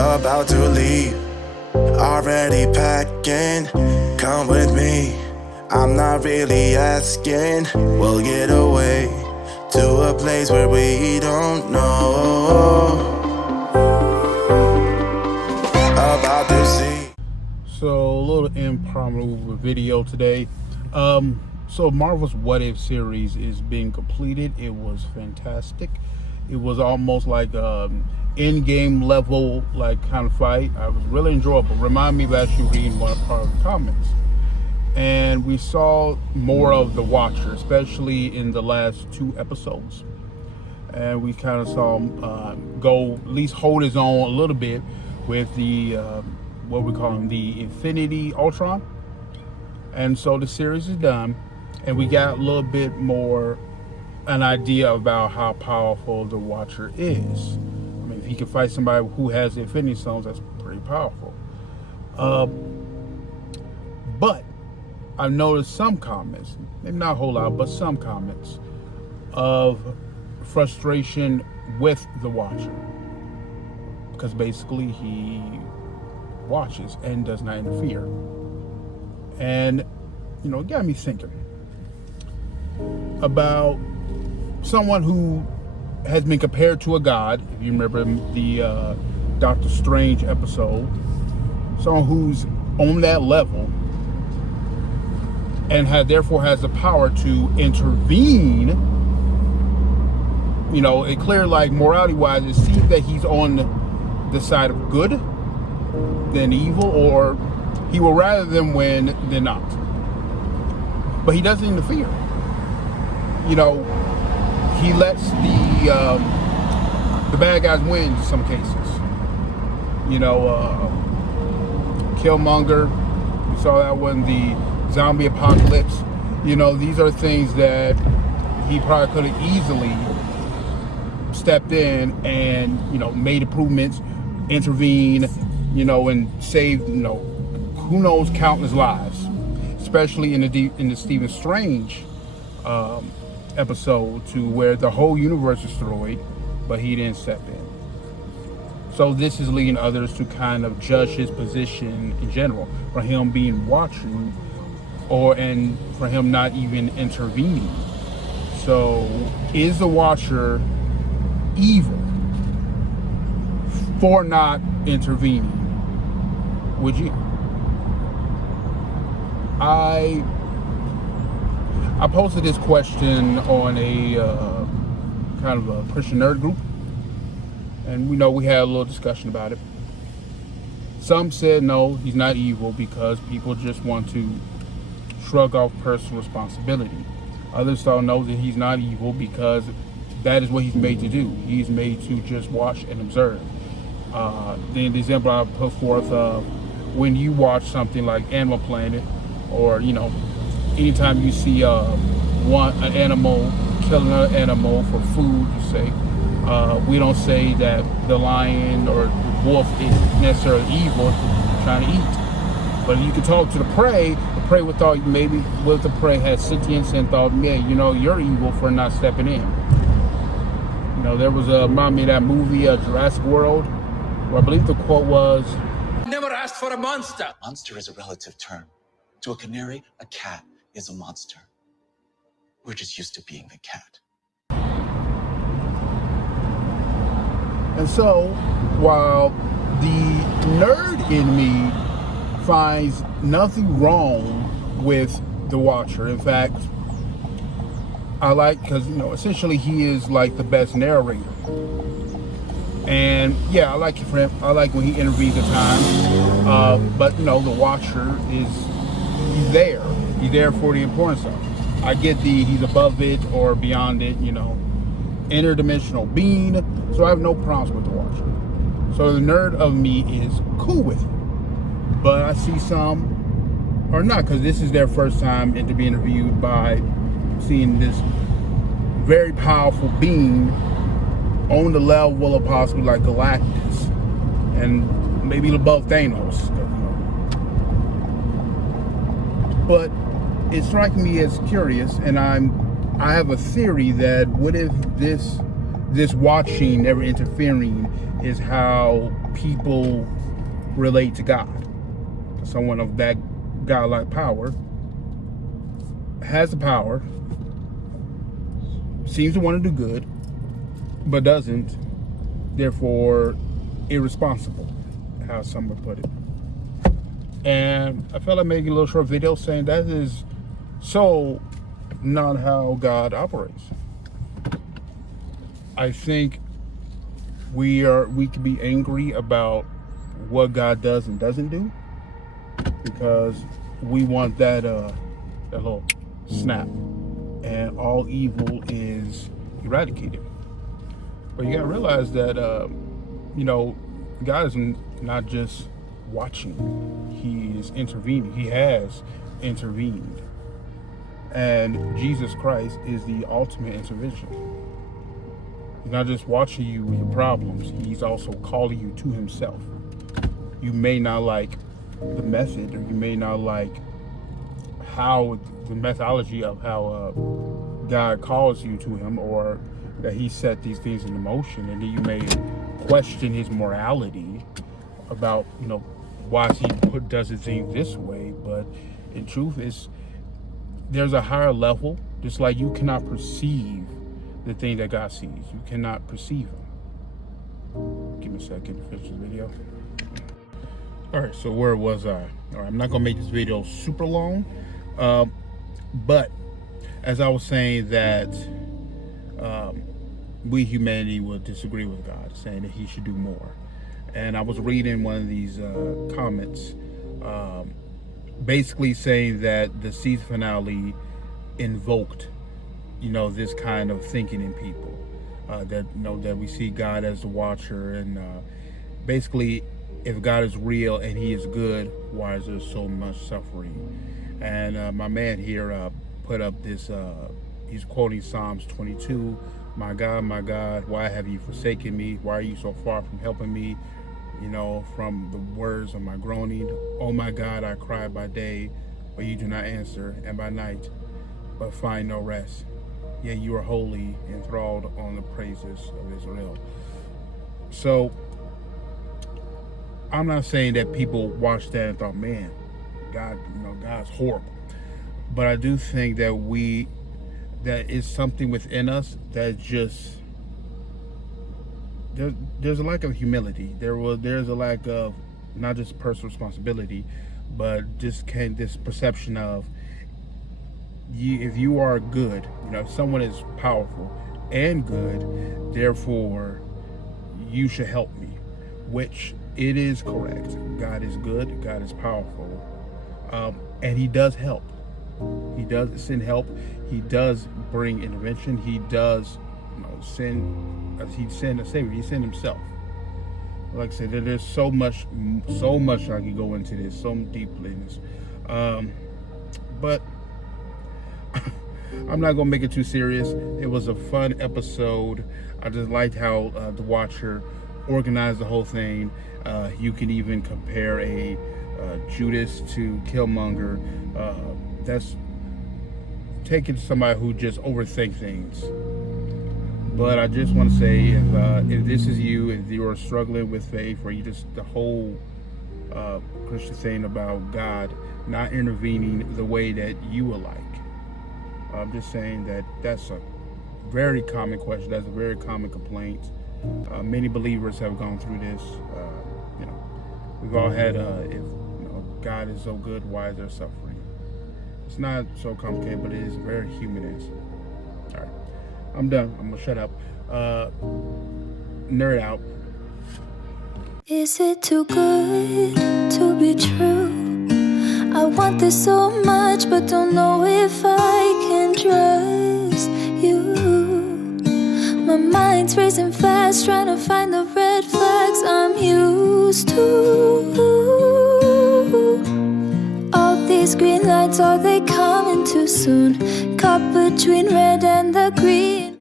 about to leave, already packing. Come with me, I'm not really asking. We'll get away to a place where we don't know. About to see. So a little impromptu video today. So Marvel's What If series is being completed. It was fantastic. It was almost like in-game level like kind of fight. I was really enjoyable. Remind me of actually reading one part of the comments. And we saw more of the Watcher, especially in the last 2 episodes. And we kind of saw him go at least hold his own a little bit with the what we call him, the Infinity Ultron. And so the series is done, and we got a little bit more an idea about how powerful the Watcher is. I mean, if he can fight somebody who has the Infinity Stones, that's pretty powerful. But I've noticed some comments, maybe not a whole lot, but some comments of frustration with the Watcher, because basically he watches and does not interfere. And you know, it got me thinking about someone who has been compared to a god. If you remember the Doctor Strange episode, someone who's on that level and therefore has the power to intervene. You know, it clear, like, morality wise, it seems that he's on the side of good than evil, or he will rather them win than not. But he doesn't interfere. You know, he lets the bad guys win in some cases. You know, Killmonger, we saw that one, the zombie apocalypse. You know, these are things that he probably could have easily stepped in and, you know, made improvements, intervene, you know, and saved, you know, who knows, countless lives, especially in the Stephen Strange episode, to where the whole universe is destroyed, but he didn't step in. So this is leading others to kind of judge his position in general, for him being watching, and for him not even intervening. So is the Watcher evil for not intervening? Would you? I posted this question on a kind of a Christian nerd group, and we know we had a little discussion about it. Some said no, he's not evil because people just want to shrug off personal responsibility. Others thought no, that he's not evil because that is what he's made to do. He's made to just watch and observe. The example I put forth of when you watch something like Animal Planet, or, you know, anytime you see an animal kill another animal for food, you say, we don't say that the lion or the wolf is necessarily evil trying to eat. But you can talk to the prey would thought maybe what the prey had sentience and thought, yeah, you know, you're evil for not stepping in. You know, there was remind me of that movie Jurassic World, where I believe the quote was, "Never asked for a monster." Monster is a relative term. To a canary, a cat is a monster. We're just used to being the cat. and so while the nerd in me finds nothing wrong with the Watcher, in fact, I like, because, you know, essentially he is like the best narrator. And yeah, I like it for him. I like when he intervenes at times. But, you know, the Watcher he's there. He's there for the importance of it. I get he's above it or beyond it, you know, interdimensional being. So I have no problems with the Watcher. So the nerd of me is cool with it. But I see some are not, because this is their first time to be interviewed by seeing this very powerful being on the level of possibly like Galactus and maybe above Thanos, you know. But it's striking me as curious, and I have a theory that what if this watching, never interfering, is how people relate to God. Someone of that godlike power has the power, seems to want to do good, but doesn't, therefore irresponsible, how some would put it. And I felt like making a little short video saying that is so not how God operates. I think we can be angry about what God does and doesn't do, because we want that little snap, and all evil is eradicated. But you gotta realize that God is not just watching, he is intervening. He has intervened, and Jesus Christ is the ultimate intervention. He's not just watching you with your problems, he's also calling you to himself. You may not like the method, or you may not like how the methodology of how God calls you to him, or that he set these things into motion, and then you may question his morality about why he does his things this way. But in truth, there's a higher level. Just like you cannot perceive the thing that God sees, you cannot perceive him. Give me a second to finish this video. All right, so where was I? All right, I'm not gonna make this video super long, but as I was saying that we humanity will disagree with God, saying that he should do more. And I was reading one of these comments, basically saying that the season finale invoked, this kind of thinking in people, that we see God as the watcher, and basically, if God is real and he is good, why is there so much suffering? And my man here put up this, he's quoting Psalms 22, my God, why have you forsaken me? Why are you so far from helping me? From the words of my groaning. Oh my God, I cry by day, but you do not answer, and by night, but find no rest. Yet you are holy, enthralled on the praises of Israel. So, I'm not saying that people watched that and thought, man, God, God's horrible. But I do think that that is something within us that just, there's a lack of humility. There's a lack of not just personal responsibility, but just this perception of, if you are good, if someone is powerful and good, therefore you should help me, which it is correct. God is good, God is powerful, and he does help. He does send help. He does bring intervention. He does send, as he sent a savior, he sent himself. Like I said, there's so much I could go into this, so deeply in this, but I'm not gonna make it too serious. It was a fun episode. I just liked how the Watcher organized the whole thing. You can even compare a Judas to Killmonger. That's taking somebody who just overthink things. But I just want to say, if this is you, if you are struggling with faith, or you just the whole Christian thing about God not intervening the way that you would like, I'm just saying that that's a very common question. That's a very common complaint. Many believers have gone through this. We've all had, if God is so good, why is there suffering? It's not so complicated, but it is a very human answer. All right, I'm done. I'm gonna shut up. Nerd out. Is it too good to be true? I want this so much, but don't know if I can trust you. My mind's racing fast, trying to find the red flags I'm used to. All these green lights, are they coming too soon? Caught between red and the green.